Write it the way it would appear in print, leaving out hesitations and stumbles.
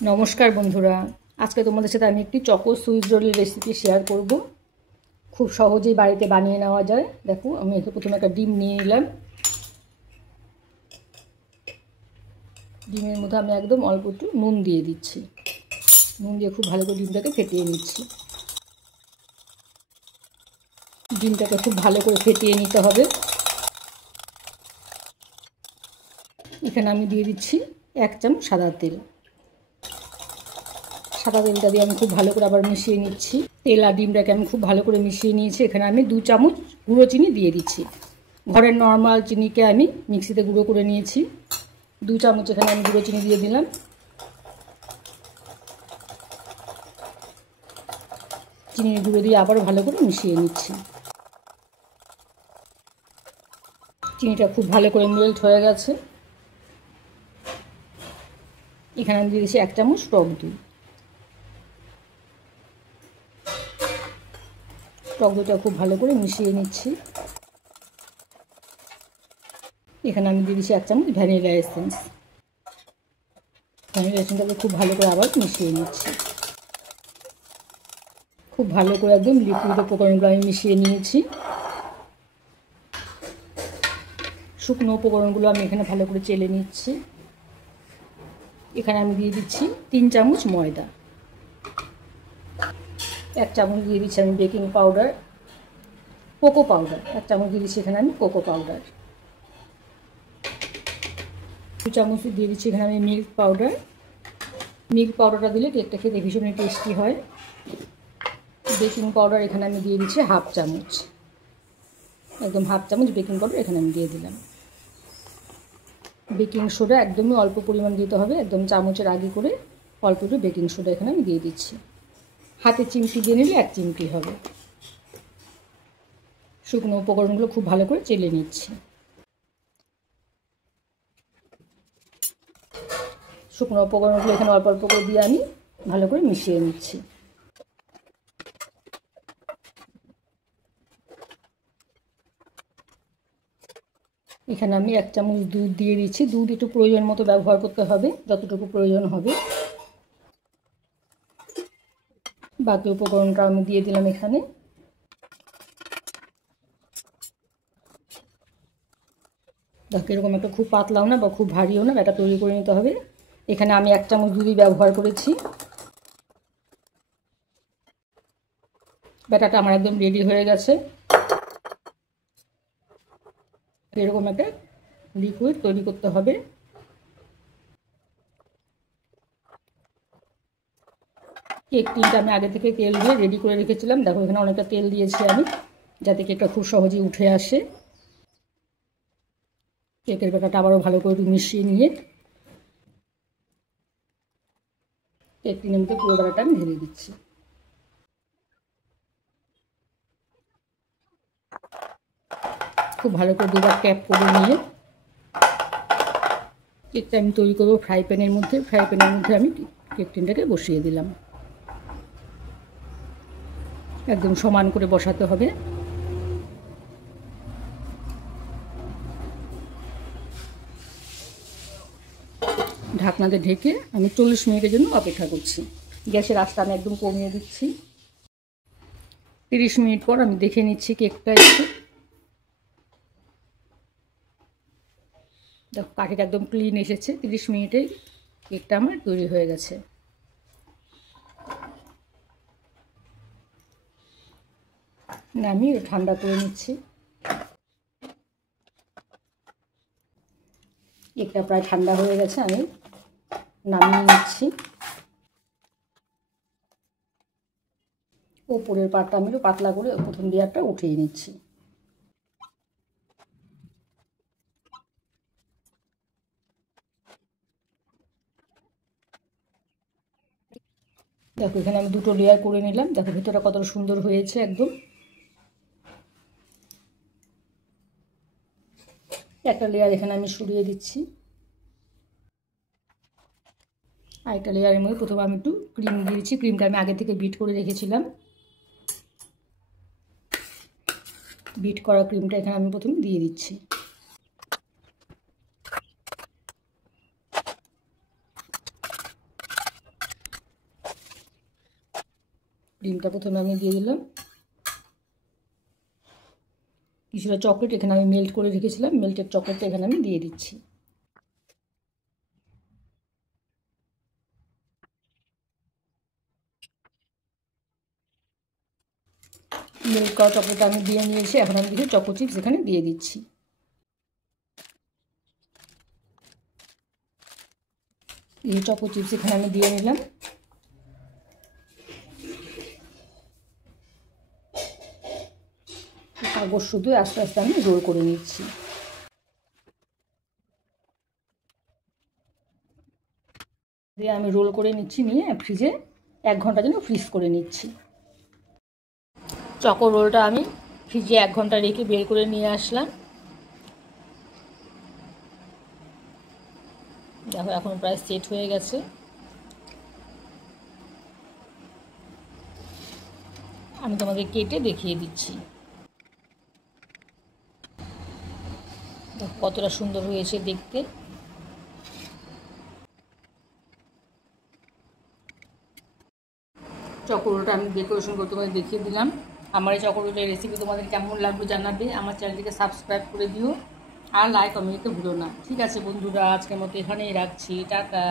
নমস্কার বন্ধুরা, আজকে তোমাদের সাথে আমি একটি চকো সুইট রোলের রেসিপি শেয়ার করব। খুব সহজেই বাড়িতে বানিয়ে নেওয়া যায়। দেখো, আমি এখানে প্রথমে একটা ডিম নিয়ে নিলাম। ডিমের মধ্যে আমি একদম অল্প একটু নুন দিয়ে দিচ্ছি। নুন দিয়ে খুব ভালো করে ডিমটাকে ফেটিয়ে নিচ্ছি। ডিমটাকে খুব ভালো করে ফেটিয়ে নিতে হবে। এখানে আমি দিয়ে দিচ্ছি 1 চামচ সাদা তেল। সাদা তেলটা দিয়ে আমি খুব ভালো করে আবার মিশিয়ে নিচ্ছি। তেল আর ডিমটাকে আমি খুব ভালো করে মিশিয়ে নিয়েছি। এখানে আমি 2 চামচ গুঁড়ো চিনি দিয়ে দিচ্ছি। ঘরের নর্মাল চিনিকে আমি মিক্সিতে গুঁড়ো করে নিয়েছি। 2 চামচ এখানে আমি গুঁড়ো চিনি দিয়ে দিলাম। চিনির গুঁড়ো দিয়ে আবার ভালো করে মিশিয়ে নিচ্ছি। চিনিটা খুব ভালো করে মেল্ট হয়ে গেছে। এখানে আমি দিয়ে দিচ্ছি 1 চামচ টক দই। টক দইটা খুব ভালো করে মিশিয়ে নিচ্ছি। এখানে আমি দিয়ে দিচ্ছি 1 চামচ ভ্যানিলা এসেন্স। ভ্যানিলা এসেন্সটাকে খুব ভালো করে আবার মিশিয়ে নিচ্ছি। খুব ভালো করে একদম লিকুইড উপকরণগুলো আমি মিশিয়ে নিয়েছি। শুকনো উপকরণগুলো আমি এখানে ভালো করে চেলে নিচ্ছি। এখানে আমি দিয়ে দিচ্ছি 3 চামচ ময়দা। 1 চামচ দিয়ে দিচ্ছি আমি বেকিং পাউডার, কোকো পাউডার। 1 চামচ দিয়ে দিচ্ছি এখানে আমি কোকো পাউডার। 2 চামচ দিয়ে দিচ্ছি এখানে আমি মিল্ক পাউডার। মিল্ক পাউডারটা দিলে কেকটা খেতে ভীষণই টেস্টি হয়। বেকিং পাউডার এখানে আমি দিয়ে দিচ্ছি 1/2 চামচ। একদম 1/2 চামচ বেকিং পাউডার এখানে আমি দিয়ে দিলাম। বেকিং সোডা একদমই অল্প পরিমাণ দিতে হবে। একদম চামচের আগে করে অল্প একটু বেকিং সোডা এখানে আমি দিয়ে দিচ্ছি। হাতে চিমটি দিয়ে নিলে 1 চিমটি হবে। শুকনো উপকরণগুলো খুব ভালো করে চেলে নিচ্ছি। শুকনো উপকরণগুলো এখানে অল্প অল্প করে দিয়ে আমি ভালো করে মিশিয়ে নিচ্ছি। এখানে আমি 1 চামচ দুধ দিয়ে দিচ্ছি। দুধ একটু প্রয়োজন মতো ব্যবহার করতে হবে, যতটুকু প্রয়োজন হবে। বাকি উপকরণটা আমি দিয়ে দিলাম এখানে। দেখো, এরকম একটা খুব পাতলাও না বা খুব ভারীও না, ব্যাটা তৈরি করে নিতে হবে। এখানে আমি 1 চামচ দুধই ব্যবহার করেছি। ব্যাটাটা আমার একদম রেডি হয়ে গেছে। এরকম একটা লিকুইড তৈরি করতে হবে। কেক টিনটা আমি আগে থেকে তেল দিয়ে রেডি করে রেখেছিলাম। দেখো, এখানে অনেকটা তেল দিয়েছি আমি, যাতে কেকটা খুব সহজেই উঠে আসে। কেকের ব্যাটাটা আবারও ভালো করে মিশিয়ে নিয়ে কেক টিনের মধ্যে পুরো ব্যাটাটা আমি ঢেলে দিচ্ছি। খুব ভালো করে দুবার ট্যাপ করে নিয়ে কেকটা আমি তৈরি করবো ফ্রাই প্যানের মধ্যে। ফ্রাই প্যানের মধ্যে আমি কেক টিনটাকে বসিয়ে দিলাম। একদম সমান করে বসাতে হবে। ঢাকনাতে ঢেকে আমি 40 মিনিটের জন্য অপেক্ষা করছি। গ্যাসের আঁচটা আমি একদম কমিয়ে দিচ্ছি। 30 মিনিট পর আমি দেখে নিচ্ছি কেকটা একটু। দেখো, কাঠিটা একদম ক্লিন এসেছে। 30 মিনিটেই কেকটা আমার তৈরি হয়ে গেছে। আমি ঠান্ডা করে নিচ্ছি। কেকটা প্রায় ঠান্ডা হয়ে গেছে, আমি নামিয়ে নিচ্ছি। ওপরের পাটটা আমি একটু পাতলা করে প্রথম লেয়ারটা উঠিয়ে নিচ্ছি। দেখো, এখানে আমি 2টো লেয়ার করে নিলাম। দেখো ভিতরটা কত সুন্দর হয়েছে একদম। একটা লেয়ার এখানে আমি সরিয়ে দিচ্ছি। আরেকটা লেয়ারের মধ্যে প্রথমে আমি একটু ক্রিম দিয়ে দিচ্ছি। ক্রিমটা আমি আগে থেকে বিট করে রেখেছিলাম। বিট করা ক্রিমটা এখানে আমি প্রথমে দিয়ে দিচ্ছি। ক্রিমটা প্রথমে আমি দিয়ে দিলাম। কিছুটা চকলেট এখানে আমি মেল্ট করে রেখেছিলাম, মেল্টেড চকলেটটা এখানে আমি দিয়ে দিচ্ছি। মেল্ট করা চকলেটটা আমি দিয়ে নিয়েছি। এখন আমি কিছু চকো চিপস এখানে দিয়ে দিচ্ছি। এই চকো চিপস এখানে আমি দিয়ে নিলাম। কাগজ শুধু আস্তে আস্তে আমি রোল করে নিচ্ছি। দিয়ে আমি রোল করে নিচ্ছি, নিয়ে ফ্রিজে 1 ঘন্টার জন্য ফ্রিজ করে নিচ্ছি। চকো রোলটা আমি ফ্রিজে 1 ঘন্টা রেখে বের করে নিয়ে আসলাম। দেখো এখন প্রায় সেট হয়ে গেছে। আমি তোমাদের কেটে দেখিয়ে দিচ্ছি। কতটা সুন্দর হয়েছে দেখতে। চকোরোলটা আমি ডেকোরেশন করে তোমাদের দেখিয়ে দিলাম। আমার এই চকোরোলের রেসিপি তোমাদের কেমন লাগলো জানাবে। আমার চ্যানেলটিকে সাবস্ক্রাইব করে দিও আর লাইক কমেন্ট করতে ভুলো না। ঠিক আছে বন্ধুরা, আজকের মতো এখানেই রাখছি। টাটা।